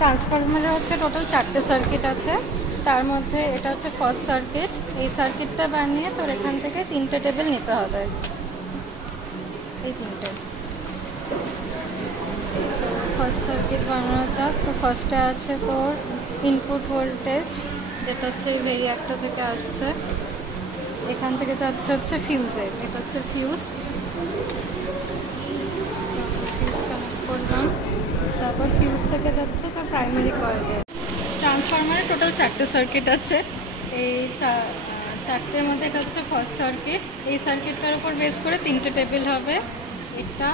ট্রান্সফরমারে হচ্ছে total 4টে circuit আছে, তার মধ্যে এটা হচ্ছে ফার্স্ট সার্কিট। এই সার্কিটটা বানিয়ে তোর এখান থেকে 3টে টেবিল নিতে হবে, এই 3টে। ফার্স্ট সার্কিট বানানো যাক। তো ফার্স্টে আছে তোর ইনপুট ভোল্টেজ, যেটা হচ্ছে এই ভেরিয়াক্টর থেকে আসছে, এখান থেকে যাচ্ছে হচ্ছে ফিউজে, এটা হচ্ছে ফিউজ। করলাম, তারপর ফিউজ থেকে যাচ্ছে তো প্রাইমারি কয়েলে। ট্রান্সফরমারে টোটাল 4টে সার্কিট আছে, এই 4টের মধ্যে এটা হচ্ছে ফার্স্ট সার্কিট। এই সার্কিটটার উপর বেস করে 3টে টেবিল হবে। একটা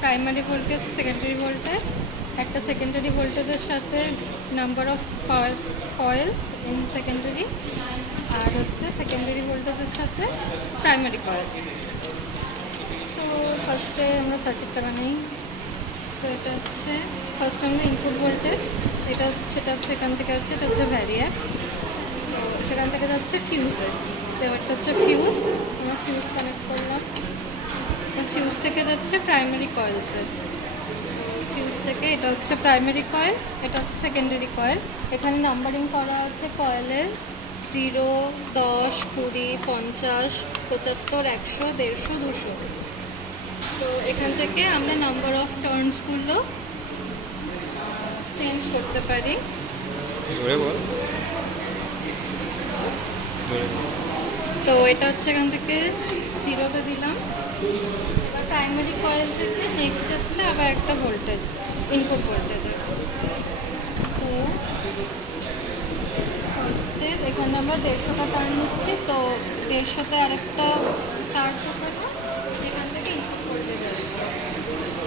প্রাইমারি ভোল্টেজ, সেকেন্ডারি ভোল্টেজ, একটা সেকেন্ডারি ভোল্টেজের সাথে number of coils in secondary, আর হচ্ছে সেকেন্ডারি ভোল্টেজের সাথে প্রাইমারি কয়েল। তো ফার্স্টে আমরা সার্কিটটা বানাই। তো এটা হচ্ছে ফার্স্ট আমাদের ইনপুট ভোল্টেজ, সেটা হচ্ছে এখান থেকে আসছে, এটা হচ্ছে ভ্যারিয়াক। তো সেখান থেকে যাচ্ছে ফিউজে, তো এবারটা হচ্ছে ফিউজ, আমরা ফিউজ কানেক্ট করলাম। তো ফিউজ থেকে যাচ্ছে প্রাইমারি কয়েলসে, ফিউজ থেকে এটা হচ্ছে প্রাইমারি কয়েল, এটা হচ্ছে সেকেন্ডারি কয়েল। এখানে নাম্বারিং করা আছে কয়েলের 0, 10, 20, 50, 75, 100, 150, 200। তো এখান থেকে আমরা নাম্বার অফ টার্নসগুলো চেঞ্জ করতে পারি। তো এটা হচ্ছে এখান থেকে 0তে দিলাম। এবার প্রাইমারি কয়েল থেকে নেক্সট হচ্ছে আবার একটা ভোল্টেজ, ইনপুট ভোল্টেজ। তো ফার্স্টে এখানে আমরা 150টা টার্ন নিচ্ছি, তো 150তে আরেকটা তার ঢোকাবো, এখান থেকে ইনপুট ভোল্টেজ আসবে।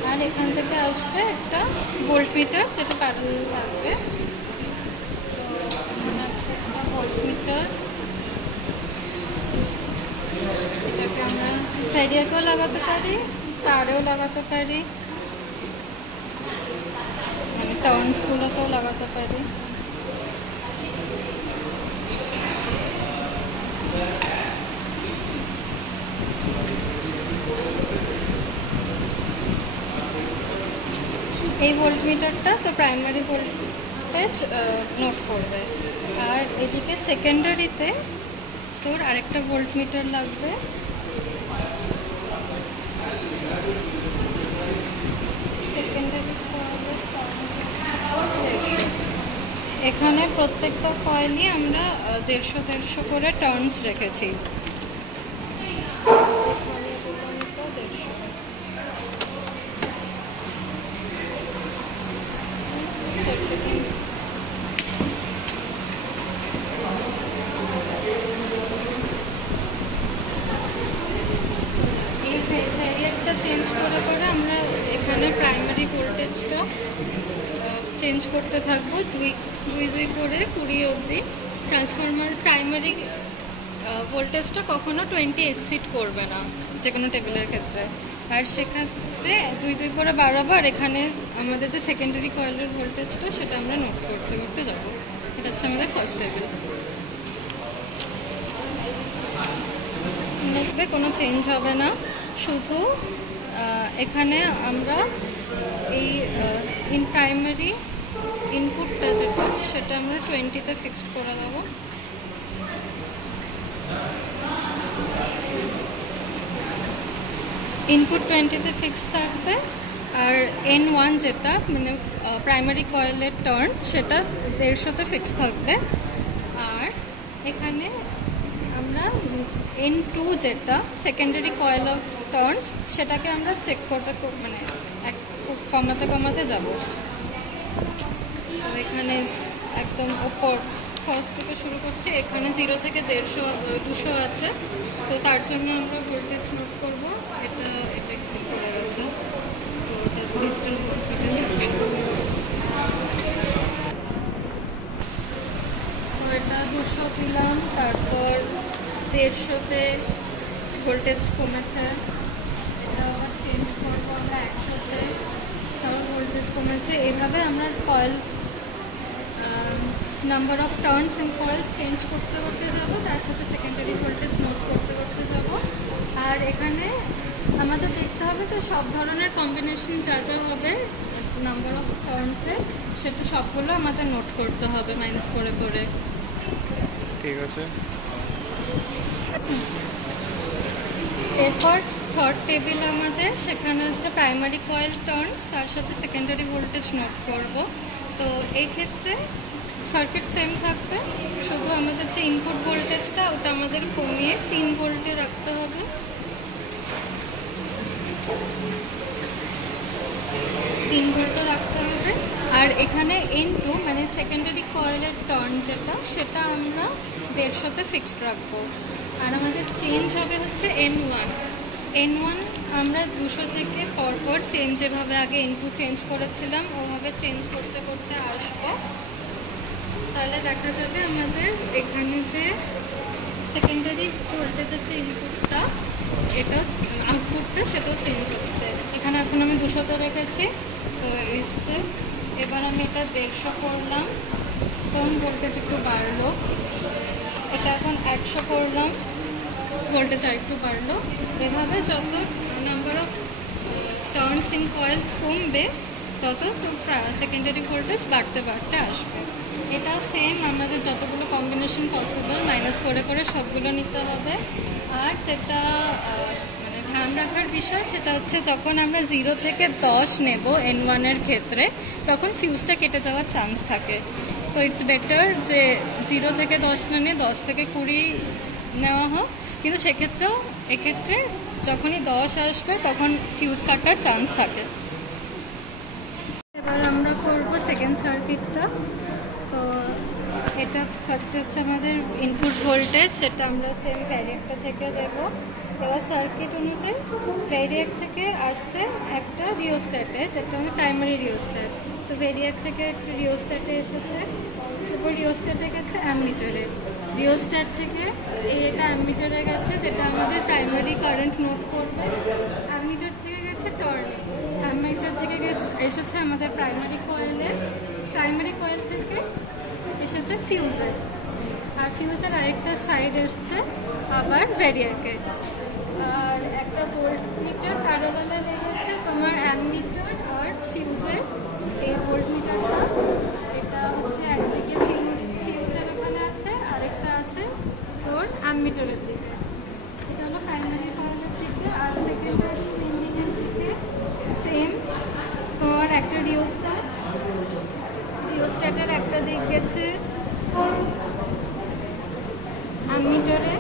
আর এখান থেকে আসবে একটা ভোল্ট মিটার, যেটা প্যারালাল থাকবে। তো এখানে আছে একটা ভোল্ট মিটার, এটাকে আমরা ভ্যারিয়াকেও লাগাতে পারি, তারেও লাগাতে পারি, মানে টার্নসগুলোতেও লাগাতে পারি। এই ভোল্ট মিটারটা তো প্রাইমারি ভোল্টেজ নোট করবে, আর এদিকে সেকেন্ডারিতে তোর আরেকটা ভোল্ট মিটার লাগবে। এখানে প্রত্যেকটা কয়েলই আমরা 150 করে টার্নস রেখেছি। চেঞ্জ করে করে আমরা এখানে প্রাইমারি ভোল্টেজটা চেঞ্জ করতে থাকবো, দুই করে 20 অবধি। ট্রান্সফরমার প্রাইমারি ভোল্টেজটা কখনো 20 এক্সিড করবে না যে কোনো টেবিলের ক্ষেত্রে, আর সেক্ষেত্রে দুই করে বাড়াবার এখানে আমাদের যে সেকেন্ডারি কয়েলের ভোল্টেজটা সেটা আমরা নোট করতে করতে যাবো। এটা হচ্ছে আমাদের ফার্স্ট টেবিল। দেখবে কোনো চেঞ্জ হবে না, শুধু এখানে আমরা এই প্রাইমারি ইনপুটটা যেটা সেটা আমরা 20তে ফিক্সড করে দেবো। ইনপুট 20তে ফিক্সড থাকবে, আর N1 যেটা মানে প্রাইমারি কয়েলের টার্ন সেটা 150তে ফিক্সড থাকবে। আর এখানে আমরা N2 যেটা সেকেন্ডারি কয়েল অফ টার্নস সেটাকে আমরা চেক করতে মানে কমাতে যাব। তো এখানে একদম উপর ফার্স্ট থেকে শুরু করছি, এখানে 0 থেকে 150-200 আছে, তো তার জন্য আমরা ভোল্টেজ নোট করব। এটা এক্সিট করে গেছে, তো এটা ডিজিটাল বোর্ড থেকে এটা 200 দিলাম, তারপর 150তে ভোল্টেজ কমেছে, এটা আবার চেঞ্জ করবো আমরা 100তে, তারপর ভোল্টেজ কমেছে। এইভাবে আমরা coil number of turns in coals change করতে করতে যাব, তার সাথে সেকেন্ডারি ভোল্টেজ নোট করতে করতে যাব। আর এখানে আমাদের দেখতে হবে তো সব ধরনের কম্বিনেশন যা যা হবে নাম্বার অফ টার্নসে সেটা সবগুলো আমাদের নোট করতে হবে মাইনাস করে করে। ঠিক আছে। এরপর থার্ড টেবিল আমাদের, সেখানে হচ্ছে প্রাইমারি কয়েল টার্নস, তার সাথে সেকেন্ডারি ভোল্টেজ নোট করব। তো এই ক্ষেত্রে সার্কিট সেম থাকবে, শুধু আমাদের যে ইনপুট ভোল্টেজটা ওটা আমাদের কমিয়ে 3 ভোল্টে রাখতে হবে। রাখতে হবে। আর এখানে N2 মানে সেকেন্ডারি কয়েলের টার্ন যেটা, সেটা আমরা 150-তে ফিক্সড রাখবো। আর আমাদের চেঞ্জ হবে হচ্ছে N1 আমরা 200 থেকে পরপর সেম যেভাবে আগে N2 চেঞ্জ করেছিলাম ওভাবে চেঞ্জ করতে করতে আসবো। তাহলে দেখা যাবে আমাদের এখানে যে সেকেন্ডারি ভোল্টেজের যে ইনপুটটা, এটা আউটপুটটা সেটাও চেঞ্জ হচ্ছে। এখানে এখন আমি 200-তে রেখেছি, তো এসছে। এবার আমি এটা 150 করলাম, তখন ভোল্টেজ একটু বাড়লো। এটা এখন 100 করলাম, ভোল্টেজ আর একটু বাড়লো। এভাবে যত number of turns in coil কমবে তত তো সেকেন্ডারি ভোল্টেজ বাড়তে বাড়তে আসবে। এটাও সেম, আমাদের যতগুলো কম্বিনেশন পসিবল মাইনাস করে করে সবগুলো নিতে হবে। আর যেটা মানে ধ্যান রাখার বিষয় সেটা হচ্ছে যখন আমরা 0 থেকে 10 নেব N1 এর ক্ষেত্রে, তখন ফিউজটা কেটে যাওয়ার চান্স থাকে। তো ইটস বেটার যে 0 থেকে 10 না নিয়ে 10 থেকে 20 নেওয়া হোক, কিন্তু সেক্ষেত্রেও এক্ষেত্রে যখনই 10 আসবে তখন ফিউজ কাটার চান্স থাকে। এবার আমরা করব সেকেন্ড সার্কিটটা। তো এটা ফার্স্টে হচ্ছে আমাদের ইনপুট ভোল্টেজ, যেটা আমরা সেম ভ্যারিয়েক্টর থেকে দেব। এবার সার্কিট অনুযায়ী ভ্যারিয়েক্ট থেকে আসছে একটা রিওস্ট্যাটে, যেটা আমি প্রাইমারি রিওস্ট্যাট। তো ভ্যারিয়েক্ট থেকে একটা রিওস্ট্যাটে এসেছে, তারপর রিওস্ট্যাটে গেছে অ্যামমিটারে। রিওস্ট্যাট থেকে এটা অ্যামমিটারে গেছে, যেটা আমাদের প্রাইমারি কারেন্ট নোট করবে। অ্যামমিটার থেকে গেছে টর্নে, অ্যামমিটার থেকে এসেছে আমাদের প্রাইমারি কয়েলে, প্রাইমারি কয়েল থেকে এসেছে ফিউজে, আর ফিউজের আরেকটা সাইড এসছে আবার ভ্যারিয়ারকে। আর একটা ভোল্ট মিটার প্যারালালে লেগেছে তোমার অ্যামমিটার আর ফিউজের। এই ভোল্ট মিটারটা এটা হচ্ছে একদিকে ফিউজের ওখানে আছে, আরেকটা আছে তোর অ্যামমিটারের দিকে। এটা হলো প্রাইমারি কয়েলের দিকে। আর সেকেন্ডারি উইন্ডিংয়ের দিকে সেম, তোমার একটা রিওস্ট্যাটের একটা দিক গেছে অ্যামমিটারে,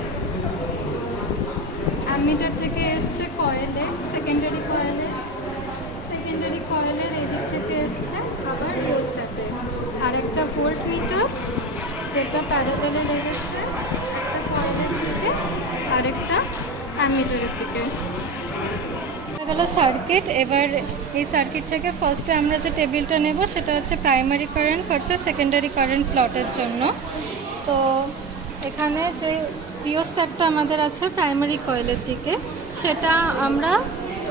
অ্যামমিটার থেকে এসছে কয়েলে, সেকেন্ডারি কয়েলের এদিক থেকে এসছে আবার রিওস্ট্যাটে। আর একটা ভোল্ট মিটার যেটা প্যারালালে লেগেছে একটা কয়েলের দিকে আরেকটা অ্যামমিটারের দিকে। গেল সার্কিট। এবার এই সার্কিট থেকে ফার্স্টে আমরা যে টেবিলটা নেব সেটা হচ্ছে primary current versus secondary current প্লটের জন্য। তো এখানে যে রিওস্ট্যাটটা আমাদের আছে প্রাইমারি কয়েলের দিকে, সেটা আমরা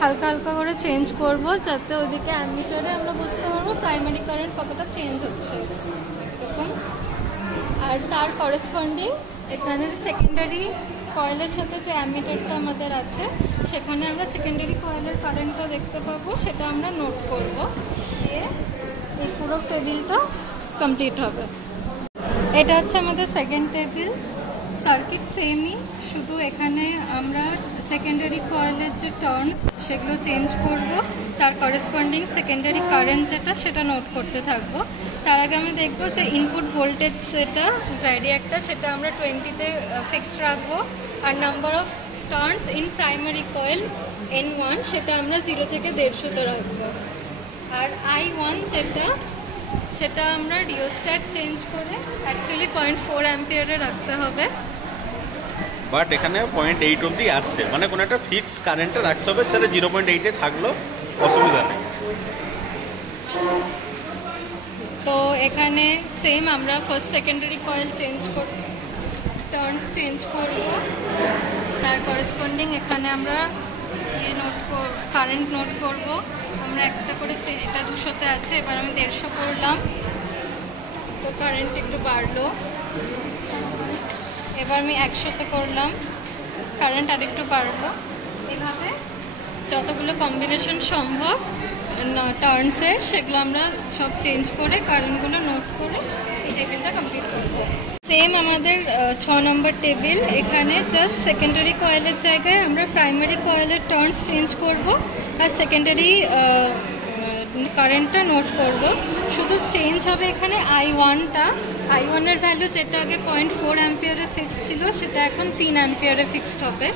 হালকা হালকা করে চেঞ্জ করব, যাতে ওইদিকে অ্যামমিটারে আমরা বুঝতে পারবো প্রাইমারি কারেন্ট কতটা চেঞ্জ হচ্ছে এরকম। আর তার করেসপন্ডিং এখানে সেকেন্ডারি কয়েলের সাথে যে অ্যামমিটারটা আমাদের আছে, সেখানে আমরা সেকেন্ডারি কয়েলের কারেন্টটা দেখতে পাবো, সেটা আমরা নোট করব। দিয়ে এই পুরো টেবিলটা কমপ্লিট হবে। এটা হচ্ছে আমাদের সেকেন্ড টেবিল। সার্কিট সেমই, শুধু এখানে আমরা সেকেন্ডারি কয়েলের যে টার্নস সেগুলো চেঞ্জ করব, তার করেসপন্ডিং সেকেন্ডারি কারেন্ট যেটা সেটা নোট করতে থাকবো। তার আগে আমি দেখবো যে ইনপুট ভোল্টেজ যেটা ভ্যারিয়েক্টর সেটা আমরা 20-তে ফিক্সড রাখবো। আর number of turns in primary coil N1 সেটা আমরা 0 থেকে 150-তে রাখবো। আর I1 যেটা, সেটা আমরা রিওস্ট্যাট চেঞ্জ করে অ্যাকচুয়ালি 0.4 অ্যাম্পিয়ারে রাখতে হবে, বাট এখানে 0.8 অবধি আসছে, মানে কোনো একটা ফিক্স কারেন্টে রাখতে হবে, সেটা 0.8-এ থাকলো অসুবিধা নেই। তো এখানে সেম আমরা ফার্স্ট সেকেন্ডারি কয়েল চেঞ্জ করব, টার্নস চেঞ্জ করব, তার করেসপন্ডিং এখানে আমরা কারেন্ট নোট করব। আমরা একটা করে, এটা 200-তে আছে, এবার আমি 150 করলাম, তো কারেন্ট একটু বাড়লো। এবার আমি 100-তে করলাম, কারেন্ট আরেকটু বাড়লো। এভাবে যতগুলো কম্বিনেশন সম্ভব টার্নসের, সেগুলো আমরা সব চেঞ্জ করে কারেন্টগুলো নোট করে এই টেবিলটা কমপ্লিট করবো। সেম আমাদের 6 নম্বর টেবিল, এখানে জাস্ট সেকেন্ডারি কয়েলের জায়গায় আমরা প্রাইমারি কয়েলের টার্নস চেঞ্জ করব আর সেকেন্ডারি কারেন্টটা নোট করব। শুধু চেঞ্জ হবে এখানে I1-এর ভ্যালু, যেটা আগে 0.4 অ্যাম্পিয়ারে ফিক্সড ছিল সেটা এখন 3 অ্যাম্পিয়ারে ফিক্সড হবে।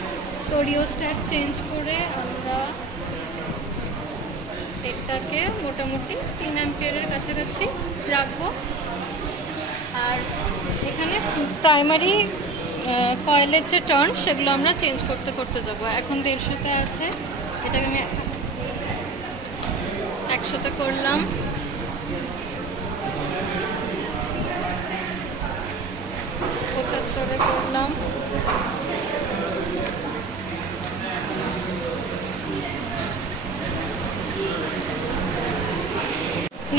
তো রিওস্ট্যাট চেঞ্জ করে আমরা এটাকে মোটামুটি 3 অ্যাম্পিয়ারের কাছাকাছি রাখবো। আর এখানে প্রাইমারি কয়েলের যে টার্ন সেগুলো আমরা চেঞ্জ করতে করতে যাবো। এখন 150-তে আছে, এটাকে আমি 100-তে করলাম। পঁচাত্তরে করলাম।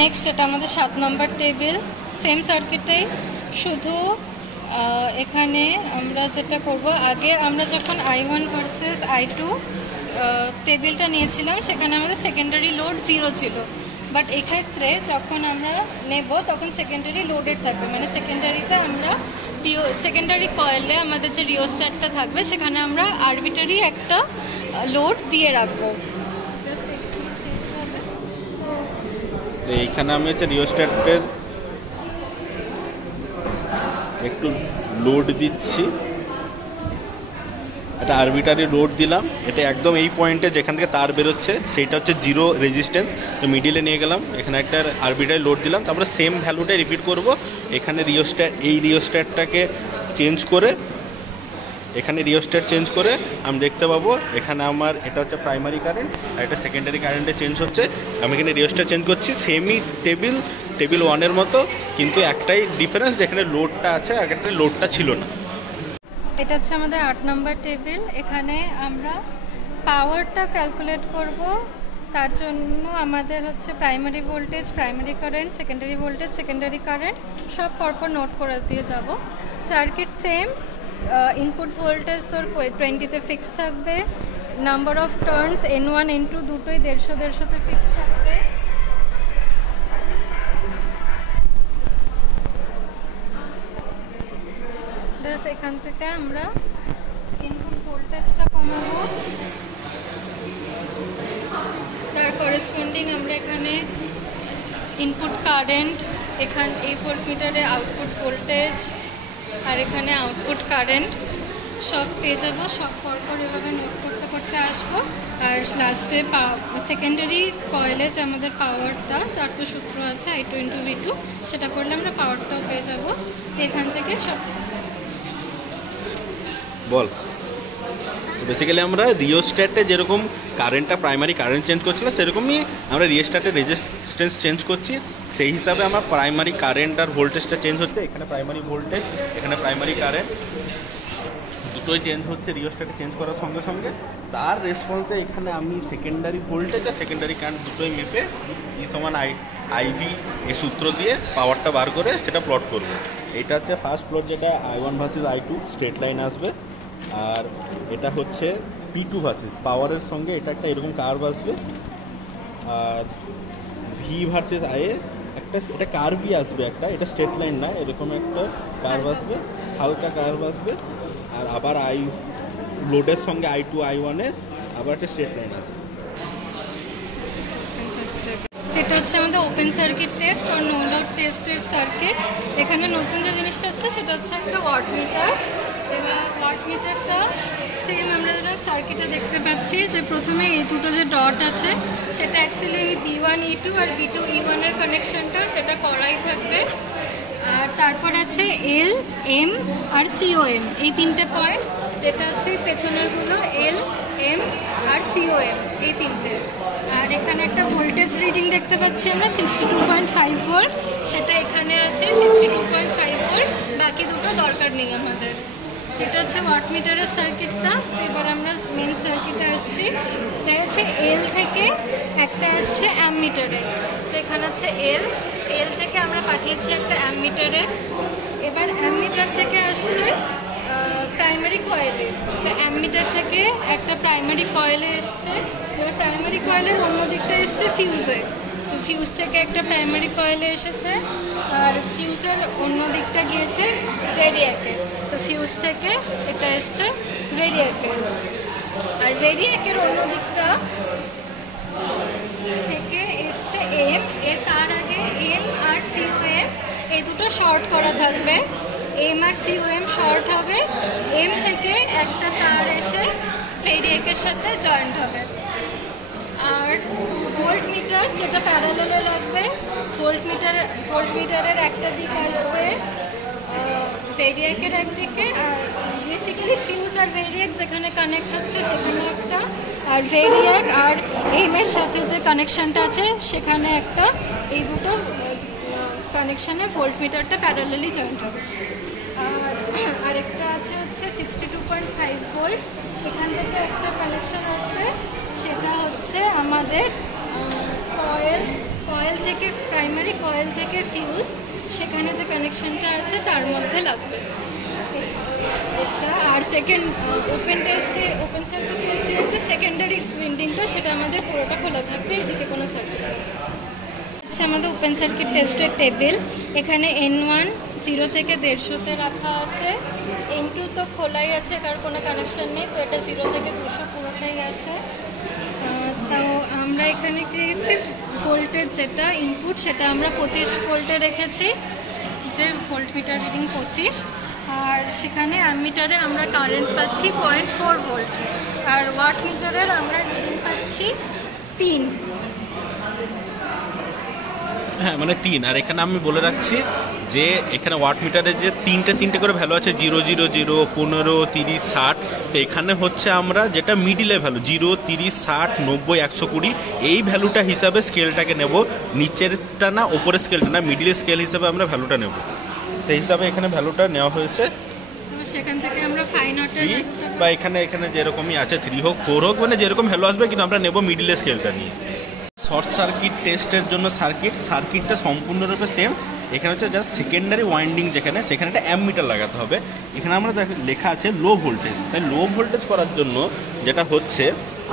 নেক্সট এটা আমাদের 7 নম্বর টেবিল, সেম সার্কিটটাই, শুধু এখানে আমরা যেটা করব, আগে আমরা যখন I1 ভার্সেস I2 টেবিলটা নিয়েছিলাম সেখানে আমাদের সেকেন্ডারি লোড 0 ছিল, বাট এক্ষেত্রে যখন আমরা নেব তখন সেকেন্ডারি লোডেড থাকবে, মানে সেকেন্ডারিতে আমরা সেকেন্ডারি কয়েলে আমাদের যে রিওস্ট্যাটটা থাকবে সেখানে আমরা আরবিটারি একটা লোড দিয়ে রাখবো। জাস্ট একটু চেঞ্জ হবে। তো এইখানে আমি হচ্ছে রিওস্ট্যাটের একটু লোড দিচ্ছি, একটা আরবিটারি লোড দিলাম, এটা একদম এই পয়েন্টে যেখান থেকে তার বেরোচ্ছে সেইটা হচ্ছে 0 রেজিস্ট্যান্স, তো মিডিলে নিয়ে গেলাম, এখানে একটা আরবিটারি লোড দিলাম। তারপরে সেম ভ্যালুটাই রিপিট করব। এখানে রিওস্ট্যাটটাকে চেঞ্জ করে, এখানে রিওস্ট্যাট চেঞ্জ করে আমি দেখতে পাবো এখানে আমার এটা হচ্ছে প্রাইমারি কারেন্ট আর এটা সেকেন্ডারি কারেন্টে চেঞ্জ হচ্ছে। আমি এখানে রিওস্ট্যাট চেঞ্জ করছি, সেমই টেবিল 1-এর মতো, কিন্তু একটাই ডিফারেন্স, যেখানে লোডটা আছে আর একটা লোডটা ছিল না। এটা হচ্ছে আমাদের 8 নম্বর টেবিল, এখানে আমরা পাওয়ারটা ক্যালকুলেট করব। তার জন্য আমাদের হচ্ছে primary voltage, primary current, secondary voltage, secondary current সব পরপর নোট করে দিয়ে যাব। সার্কিট সেম, ইনপুট ভোল্টেজ তোর 20-তে ফিক্স থাকবে, number of turns N1 N2 দুটোই 150-150-তে ফিক্স থাকবে। এখান থেকে আমরা ইনপুট ভোল্টেজটা কমাবো, তার করেসপন্ডিং আমরা এখানে ইনপুট কারেন্ট, এখানে এই ভোল্টমিটারে আউটপুট ভোল্টেজ আর এখানে আউটপুট কারেন্ট সব পেয়ে যাবো। সব পরপর এভাবে নোট করতে করতে আসবো। আর লাস্টে সেকেন্ডারি কয়েলে যে আমাদের পাওয়ারটা, তার তো সূত্র আছে I2 × V2, সেটা করলে আমরা পাওয়ারটাও পেয়ে যাবো। এখান থেকে সব বল। বেসিক্যালি আমরা রিওস্ট্যাটে যেরকম কারেন্টটা প্রাইমারি কারেন্ট চেঞ্জ করছিলাম সেরকমই আমরা রিওস্ট্যাটের রেজিস্ট্যান্স চেঞ্জ করছি, সেই হিসাবে আমার প্রাইমারি কারেন্ট আর ভোল্টেজটা চেঞ্জ হচ্ছে। এখানে প্রাইমারি ভোল্টেজ, এখানে প্রাইমারি কারেন্ট দুটোই চেঞ্জ হচ্ছে রিওস্ট্যাটে চেঞ্জ করার সঙ্গে সঙ্গে। তার রেসপন্সে এখানে আমি সেকেন্ডারি ভোল্টেজ আর সেকেন্ডারি কারেন্ট দুটোই মেপে IV এই সূত্র দিয়ে পাওয়ারটা বার করে সেটা প্লট করব। এটা হচ্ছে ফার্স্ট প্লট, যেটা I1 versus I2 straight line আসবে, আর এটা হচ্ছে P2 ভার্সেস পাওয়ারের সঙ্গে এটা একটা এরকম কার্ভ আসবে, আর V ভার্সেস I এর একটা এটা কার্ভই আসবে, একটা এটা স্ট্রেট লাইন না, এরকম একটা কার্ভ আসবে, হালকা কার্ভ আসবে। আর আবার লোডের সঙ্গে I2 I1 এর আবার একটা স্ট্রেট লাইন আসবে। এটা হচ্ছে আমাদের ওপেন সার্কিট টেস্ট আর নো লোড টেস্টের সার্কিট। এখানে নতুন যে জিনিসটা হচ্ছে সেটা হচ্ছে একটা ওয়াটমিটার। এবার ওয়াটমিটারটা সেম আমরা যেটা সার্কিটে দেখতে পাচ্ছি, যে প্রথমে এই দুটো যে ডট আছে সেটা অ্যাকচুয়ালি B1 E2 আর B2 E1 এর কানেকশনটা, যেটা করাই থাকবে। আর তারপর আছে L, M আর COM, এই তিনটে পয়েন্ট, যেটা হচ্ছে পেছনেরগুলো L, M আর COM, এই তিনটে। আর এখানে একটা ভোল্টেজ রিডিং দেখতে পাচ্ছি আমরা 62.5 ভোল্ট, সেটা এখানে আছে 62.5 ভোল্ট, বাকি দুটো দরকার নেই আমাদের। এটা হচ্ছে ওয়াটমিটারের সার্কিটটা। এবার আমরা মেন সার্কিটে আসছি। এটা হচ্ছে L থেকে একটা আসছে অ্যামমিটারে, তো এখানে হচ্ছে L থেকে আমরা পাঠিয়েছি একটা অ্যামমিটারে। এবার অ্যামমিটার থেকে আসছে প্রাইমারি কয়েলে, তো অ্যামমিটার থেকে একটা প্রাইমারি কয়েলে এসছে, এবার প্রাইমারি কয়েলের অন্য দিকটা এসছে ফিউজে, তো ফিউজ থেকে একটা প্রাইমারি কয়েলে এসেছে, আর ফিউজের অন্য দিকটা গিয়েছে ভেরিয়াকে, তো ফিউজ থেকে এটা এসছে ভেরিয়াকে, আর ভেরিয়াকের অন্য দিকটা থেকে এসছে এম, তার আগে এম আর সিওএম এই দুটো শর্ট করা থাকবে, এম আর সিওএম শর্ট হবে, এম থেকে একটা তার এসে ভেরিয়াকের সাথে জয়েন্ট হবে। আর ভোল্ট মিটার যেটা প্যারালালে লাগবে, ভোল্ট মিটারের একটা দিক আসবে ভেরিয়াকের একদিকে, আর বেসিক্যালি ফিউজ আর ভেরিয়াক যেখানে কানেক্ট হচ্ছে সেখানে একটা, আর ভেরিয়াক আর এম এর সাথে যে কানেকশনটা আছে সেখানে একটা, এই দুটো কানেকশনে ভোল্ট মিটারটা প্যারালালি জয়েন্ট হবে। আর আরেকটা আছে হচ্ছে 62.5 ভোল্ট, এখান থেকে একটা কানেকশন আসবে, সেটা হচ্ছে আমাদের কয়েল থেকে প্রাইমারি কয়েল থেকে ফিউজ, সেখানে যে কানেকশনটা আছে তার মধ্যে লাগবে। আর সেকেন্ড ওপেন সার্কিট টেস্টে হচ্ছে সেকেন্ডারি উইন্ডিংটা, সেটা আমাদের পুরোটা খোলা থাকবে, এদিকে কোনো সার্কিট আচ্ছা। আমাদের ওপেন সার্কিট টেস্টের টেবিল, এখানে N1 0 থেকে 150-তে রাখা আছে, N2 তো খোলাই আছে, কার কোনো কানেকশন নেই, তো এটা 0 থেকে 200 পুরোটাই আছে। তো আমরা এখানে রেখেছি ভোল্টেজ, যেটা ইনপুট সেটা আমরা 25 ভোল্টে রেখেছি, যে ভোল্ট মিটার রিডিং 25, আর সেখানে অ্যামমিটারে আমরা কারেন্ট পাচ্ছি 0.4 ভোল্ট, আর ওয়াট মিটারের আমরা রিডিং পাচ্ছি 3। হ্যাঁ মানে 3। আর এখানে আমি বলে রাখছি যে এখানে ওয়াট মিটারের যে তিনটে করে ভ্যালু আছে, 0, 0, 0, 15, 30, 60, তো এখানে হচ্ছে আমরা যেটা মিডিলে ভ্যালু 0, 30, 60, 90, 120 এই ভ্যালুটা হিসাবে স্কেলটাকে নেব, নিচেরটা না ওপরের স্কেলটা না, মিডিলের স্কেল হিসাবে আমরা ভ্যালুটা নেব, সেই হিসাবে এখানে ভ্যালুটা নেওয়া হয়েছে। সেখান থেকে আমরা বা এখানে যেরকমই আছে 3 হোক 4 হোক, মানে যেরকম ভ্যালু আসবে, কিন্তু আমরা নেব মিডিলের স্কেলটা নিয়ে। শর্ট সার্কিট টেস্টের জন্য সার্কিটটা সম্পূর্ণরূপে সেম, এখানে হচ্ছে যা সেকেন্ডারি ওয়াইন্ডিং যেখানে, সেখানে একটা অ্যামমিটার লাগাতে হবে। এখানে আমরা লেখা আছে লো ভোল্টেজ, তাই লো ভোল্টেজ করার জন্য যেটা হচ্ছে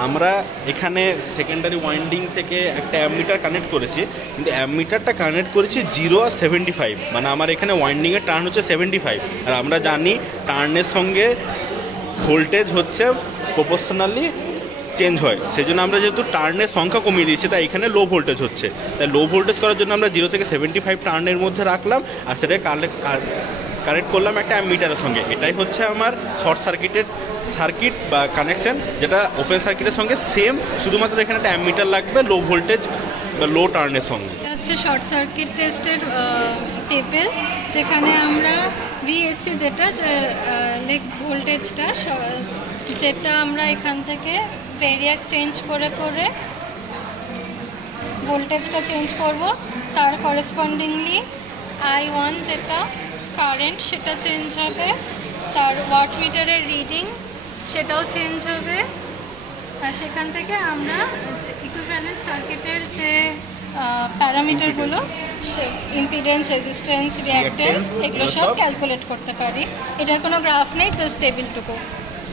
আমরা এখানে সেকেন্ডারি ওয়াইন্ডিং থেকে একটা অ্যামমিটার কানেক্ট করেছি, কিন্তু অ্যামমিটারটা কানেক্ট করেছি 0 আর 75, মানে আমার এখানে ওয়াইন্ডিংয়ের টার্ন হচ্ছে 75, আর আমরা জানি টার্নের সঙ্গে ভোল্টেজ হচ্ছে প্রপোর্শনালি চেঞ্জ হয়, সেই জন্য আমরা যেহেতু টার্নের সংখ্যা কমিয়ে দিয়েছি, তাই এখানে লো ভোল্টেজ হচ্ছে, তাই লো ভোল্টেজ করার জন্য আমরা 0 থেকে 75 টার্নের মধ্যে রাখলাম, আর সেটা কানেক্ট করলাম একটা অ্যামমিটারের সঙ্গে। এটাই হচ্ছে আমার শর্ট সার্কিট বা কানেকশন, যেটা ওপেন সার্কিটের সঙ্গে সেম, শুধুমাত্র এখানে একটা অ্যামমিটার লাগবে লো ভোল্টেজ বা লো টার্নের সঙ্গে। হচ্ছে শর্ট সার্কিট টেস্টের টেবিল, যেখানে আমরা ভিএসসি যেটা ভোল্টেজটা, যেটা আমরা এখান থেকে ভেরিয়াক চেঞ্জ করে ভোল্টেজটা চেঞ্জ করব, তার করেসপন্ডিংলি I1 যেটা কারেন্ট সেটা চেঞ্জ হবে, তার ওয়াট মিটারের রিডিং সেটাও চেঞ্জ হবে, আর সেখান থেকে আমরা ইকুইভ্যালেন্ট সার্কিটের যে প্যারামিটারগুলো, ইম্পিডেন্স, রেজিস্ট্যান্স, রিঅ্যাকট্যান্স, এগুলো সব ক্যালকুলেট করতে পারি। এটার কোনো গ্রাফ নেই, জাস্ট টেবিলটুকু।